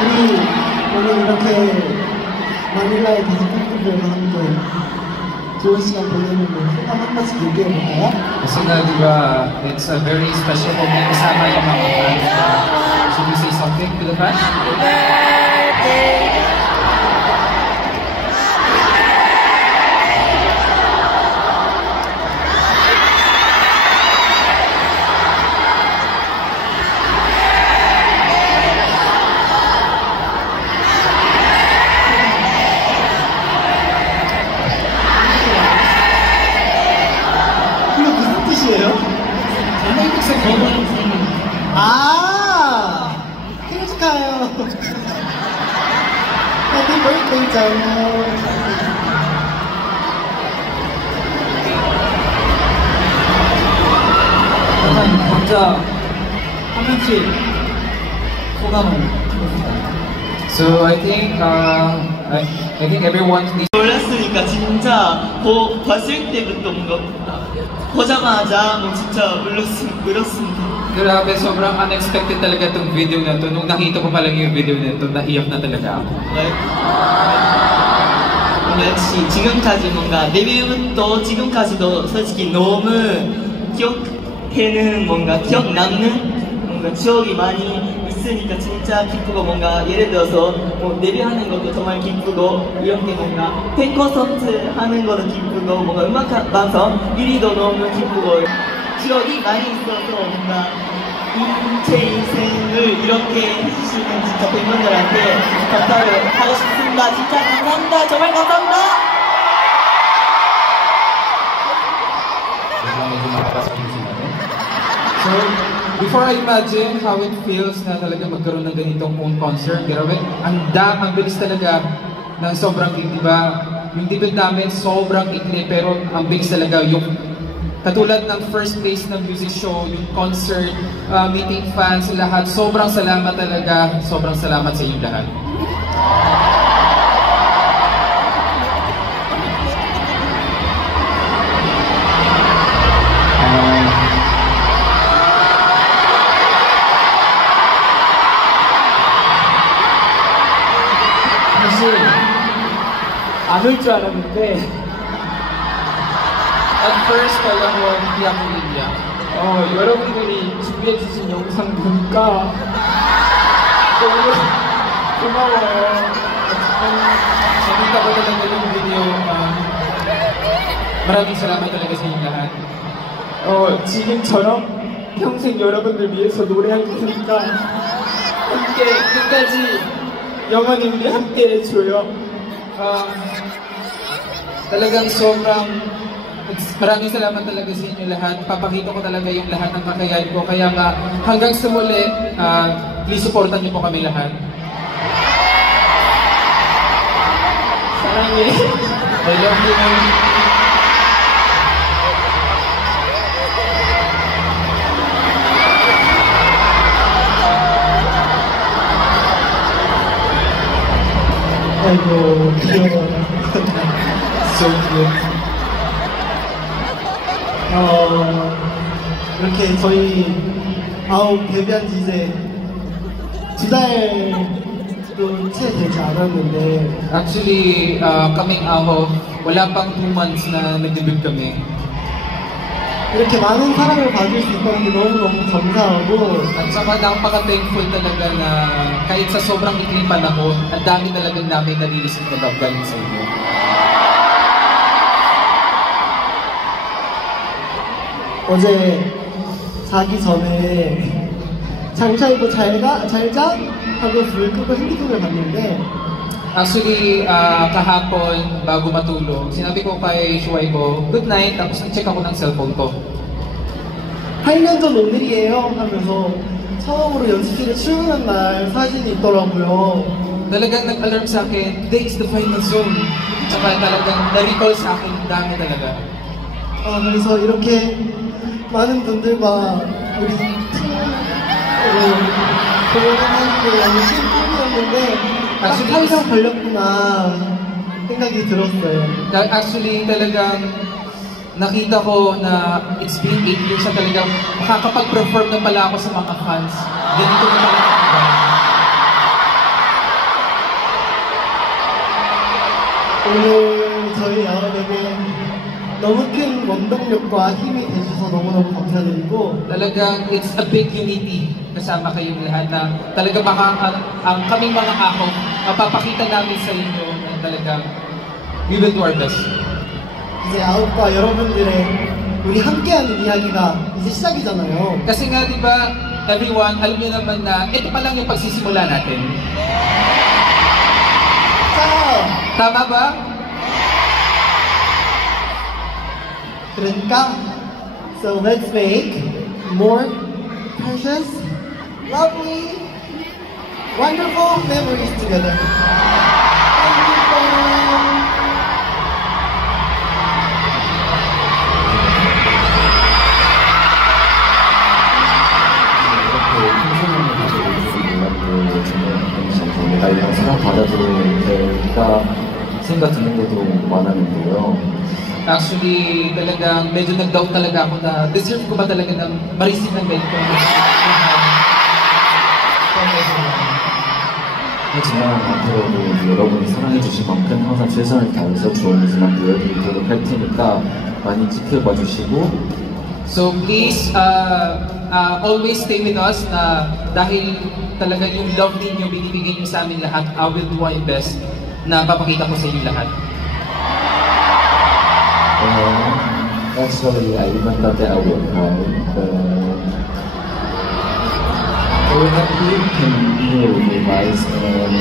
우리 오늘 이렇게 마닐라의 다섯 팬분들과 함께 좋은 시간 보내는데 소감 한 번씩 얘기해볼까요? Kasi nga diba, it's a very special moment kasama yung mga fans. Should we say something to the fans? Happy birthday! 아, 생일 축하해요. Happy birthday, 정우. 일단 각자 한 명씩 소감을 들어볼까요? So I think everyone needs. 몰랐으니까 진짜 봤을 때부터 뭔가 보자마자 뭐 진짜 울었습니다. Grabe, sobrang unexpected talaga itong video na to. Nung nakita ko pa lang yung video na to, naiyak na talaga ako. 역시 지금까지 뭔가 데뷔부터 지금까지도 솔직히 너무 기억되는 뭔가 기억 남는 뭔가 추억이 많이 있으니까 진짜 기쁘고 뭔가 예를 들어서 뭐 데뷔하는 것도 정말 기쁘고 이렇게 뭔가 팬 콘서트 하는 것도 기쁘고 뭔가 음악 방송 1위도 너무 기쁘고 기억이 많이 있어서 뭔가 제 인생을 이렇게 해주시는 진짜 팬분들한테 감사를 하고 싶습니다. 진짜 감사합니다. 정말 감사합니다. So, before I imagine how it feels na talaga magkaroon ng ganitong own concert, grabe, ang bilis talaga ng sobrang big, diba? Yung debut namin sobrang ikli pero ang bilis talaga yung katulad ng first place ng music show, yung concert, meeting fans, lahat. Sobrang salamat talaga. Sobrang salamat sa inyong lahat. 사실 안 올 줄 알았는데 At first, kaya ko hindi ako iiyak. 여러분들이 준비해주신 영상 보니까 너무 고마워요. Nakita ko talaga yung video. Maraming salamat talaga sa inyong lahat. 지금처럼 평생 여러분들 위해서 노래할 테니까 함께 끝까지 영원히 우리 함께 해줘요. Talagang sobrang maraming salamat talaga sa inyo lahat. Papakita ko talaga yung lahat ng kakayahan ko. Kaya nga, hanggang sa muli, please supportan niyo po kami lahat. 사랑해. I love you. 아이고, 귀여워. So cute. 이렇게 저희 데뷔한 지 이제 2달도 채 되지 않았는데 Actually, coming out, wala pang 2 months na nag-debut kami. 이렇게 많은 사랑을 받을 수 있다는 게 너무너무 감사하고 At saka napaka-thankful talaga na kahit sa sobrang ikling panahon, ang dami talagang namin nalilisip na love galing sa inyo. 어제 자기 전에 장차 입고 잘자 하고 불을 끄고 핸드폰을 봤는데 Actually, kahapon, bago matulog, sinabi ko kay Shuai ko, good night, tapos nag-check ako ng cellphone ko. 8년 전 오늘이에요 하면서 처음으로 연습실에 출근한 날 사진이 있더라고요. Talagang nag-alarm sa akin, today is the final zone. Tsaka talagang na-recall sa akin, dami talaga. 그래서 이렇게 많은 분들과 우리 팀으로 공연하는 게 너무 신기했는데 딱 8년 걸렸구나 생각이 들었어요. Actually, talagang nakita ko na it's been 8 years na talagang makakapag-perform na pala ako sa mga fans. Ganito na talaga. 오늘 저희 여러분에게 너무 큰 원동력과 힘이 되셔서 너무너무 감사드리고 Talagang it's a big unity kasama kayong lahat na talagang ang kaming mga ako mapapakita namin sa inyo na talagang we will do our best. 이제 아웃과 여러분들의 우리 함께하는 이야기가 이제 시작이잖아요. Kasi nga di ba everyone, alam niyo naman na ito pa lang yung pagsisimula natin. 자, Tama ba? 그러니까 so let's make more precious, lovely, wonderful memories together. 내가 이런 사랑 받아들일 때가 생각 드는 것도 많았는데요. Actually, talagang medyo nag-doubt talaga ako na deserve ko ba talaga na ma-receive ng ganito. 하지만 앞으로도 여러분이 사랑해주신 만큼 항상 최선을 다해서 좋은 모습만 보여드리도록 할 테니까 많이 지켜봐 주시고 So please, always stay with us na dahil talaga yung love ninyo binibigay niyo sa amin lahat, I will do my best na papakita ko sa inyo lahat. Actually, I even thought that I would cry, but I will have you can hear with you guys, and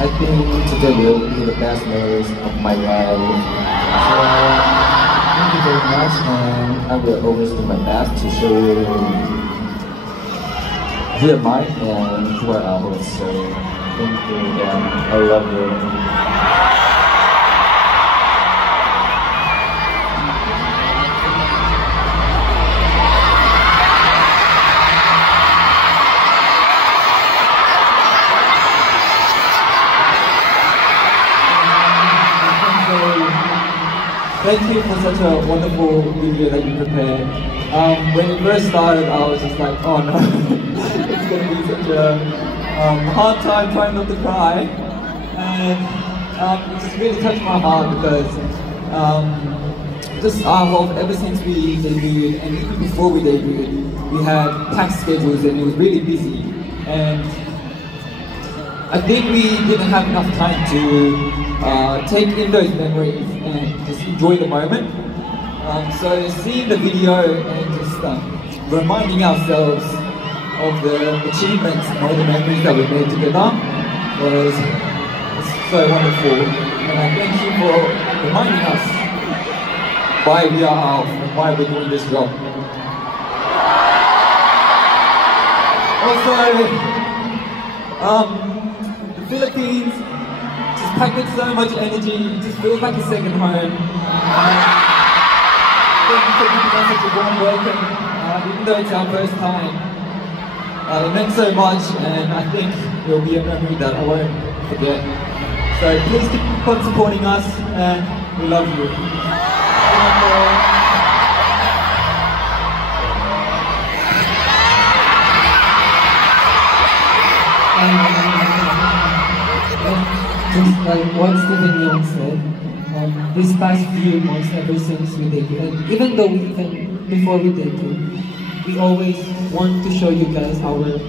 I think today will be the best memories of my life. So, thank you very much, and I will always do my best to show you who am I and who I am. So, thank you again. I love you. Thank you for such a wonderful video that you prepared. When it first started, I was just like, oh no, it's going to be such a hard time trying not to cry. And it just really touched my heart because just our hope ever since we debuted, and even before we debuted, we had packed schedules and it was really busy. And I think we didn't have enough time to take in those memories and just enjoy the moment. So seeing the video and just reminding ourselves of the achievements and all the memories that we made together was so wonderful. And I thank you for reminding us why we are out and why we're doing this job. Also, the Philippines just packed with so much energy, it just feels like a second home. Thank you for giving us such a warm welcome, even though it's our first time. It meant so much, and I think it will be a memory that I won't forget. So please keep on supporting us, and we love you. Just like what Stephen Young said, this past few months ever since we debuted, and even though before we debuted, we always want to show you guys our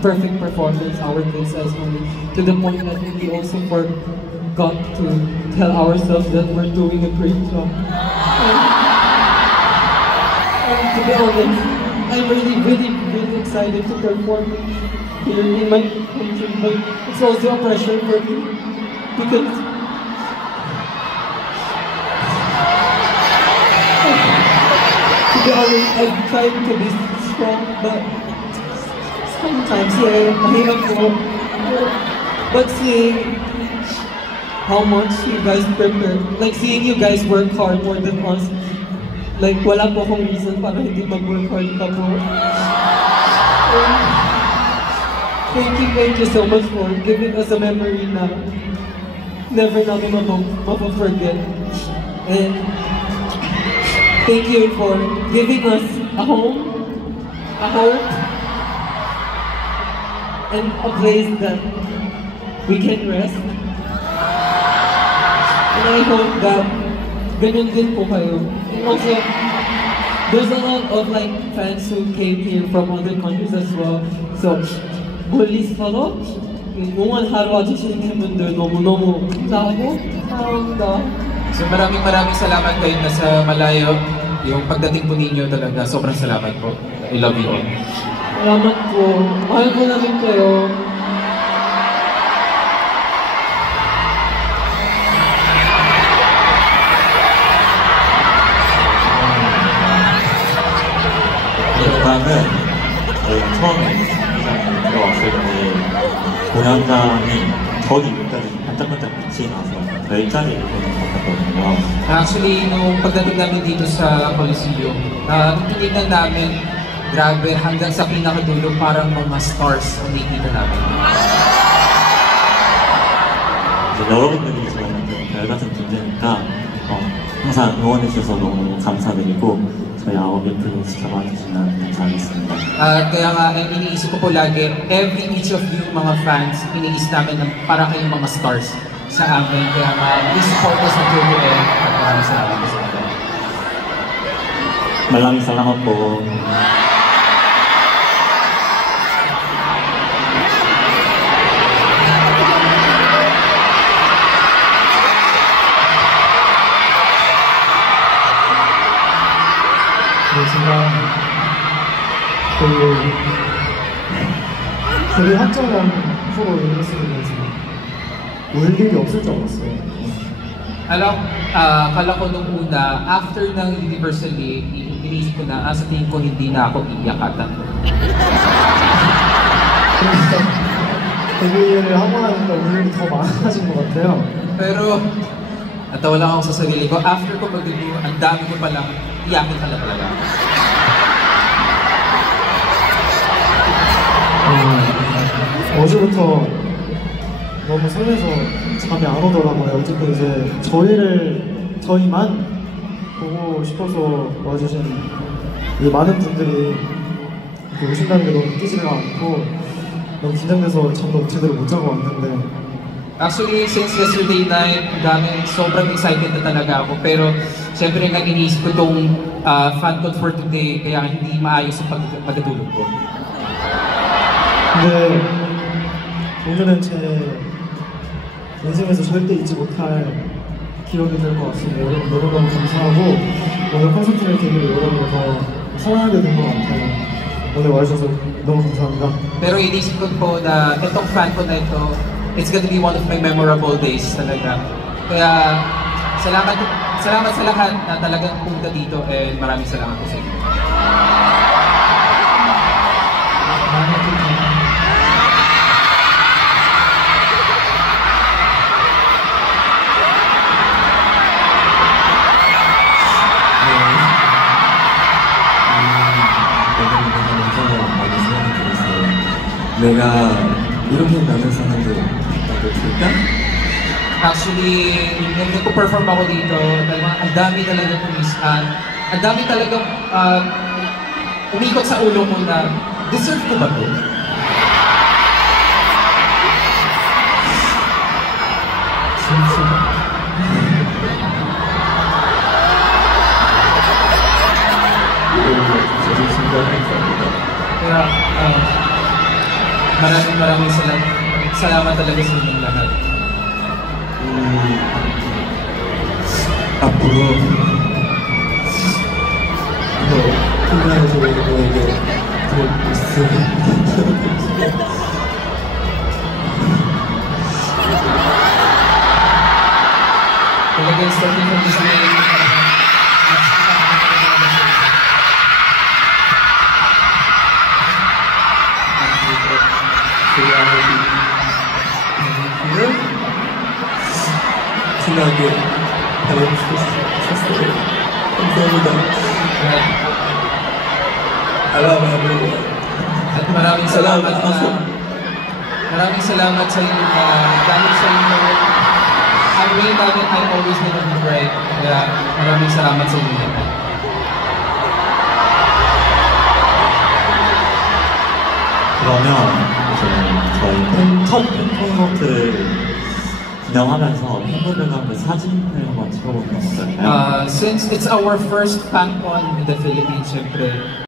perfect performance, our good selves only, to the point that we also forgot to tell ourselves that we're doing a great job. And to be honest, I'm really excited to perform here in my country, but it's also a pressure for me because to be honest, I've tried to be strong, but sometimes, mahirap po. But seeing how much you guys prepare, like seeing you guys work hard more than us, like wala po akong reason para hindi mag-work hard pa po. Thank you so much for giving us a memory na never natin mapaforget. And thank you for giving us a home, a hope, and a place that we can rest. And I hope that ganyan din po kayo. And also, there's a lot of like fans who came here from other countries as well. So, 멀리서도 응원하러 와주시는 팬분들 너무너무 감사합니다. So maraming salamat kayo nasa malayo. Yung pagdating po ninyo talaga, sobrang salamat po. I love you all. Salamat po. Mahal po namin kayo. 일단은 저희 처음에 들어왔을 때 공연장이 저기 여기까지 반짝반짝 빛이 나서 별자리를 보는 것 같거든요. Actually, nung pagdating namin dito sa Coliseum, tinignan namin, grabe, hanggang sa pinakadulo parang mga stars ang nakikita namin. 이제 여러분들이 저한테 별 같은 존재니까 항상 응원해 주셔서 너무 감사드리고 저희 아웃비플 지켜봐주시면 감사하겠습니다. Kaya nga, iniisip ko po lagi, each of you mga fans, iniisip namin ng para kayong mga stars sa amin. Kaya nga, please support us until the end. Maraming salamat po sa amin. Maraming salamat po. 제가 되게 확정한 프로를 했으면서 울 일이 없을 줄 알았어요. Akala ko nung una, after ng Universally, iniisip ko na, sa tingin ko hindi na ako iiyak ata. 데뷔를 하고 나니까 울음이 더 많아진 것 같아요. Pero, natawa lang ako sa sarili ko. After ko mag-debut, ang dami ko palang iyakin ka na talaga. 어제부터 너무 설레서 잠이 안 오더라고요. 어쨌든 이제 저희만 보고 싶어서 와주신 이 많은 분들이 이렇게 오신다는 게 너무 믿기지가 않고 너무 긴장돼서 잠도 제대로 못 자고 왔는데 Actually, since yesterday night, sobrang excited na talaga ako. Pero, siyempre nga iniisip ko itong fan code for today, kaya hindi maayos ang pagkatulog ko. 근데 오늘은 제 인생에서 절대 잊지 못할 기억이 될 것 같습니다. 여러분 너무너무 감사하고 오늘 콘서트를 계기로 여러분을 더 사랑하게 된 것 같아요. 오늘 와주셔서 너무 감사합니다. Pero inisip ko po na itong fan ko na ito, it's gonna be one of my memorable days talaga. Kaya salamat sa lahat na talagang punta dito and maraming salamat po sa inyo. 내가 이렇게 많은 사람들 나도 될까? Actually, nung nagpo-perform ako dito, ang dami talagang ang dami talagang umikot sa ulo mo na, deserve ko ba ito? Kaya, maraming salamat talaga sa inyong lahat. 앞으로 더 풍요한 소리에게 더 있으면 here. 진하게 달려주셨어요. 감사합니다. I love everyone. At maraming salamat sa inyo. Dahil sa inyo, ang way namin ay always gonna be bright. Kaya maraming salamat sa inyo. 그러면 이제 저희 첫 팬콘서트를 진행하면서 팬분들과 함께 사진을 한번 찍어보면 어떨까요? Since it's our first FanCon in the Philippines, syempre,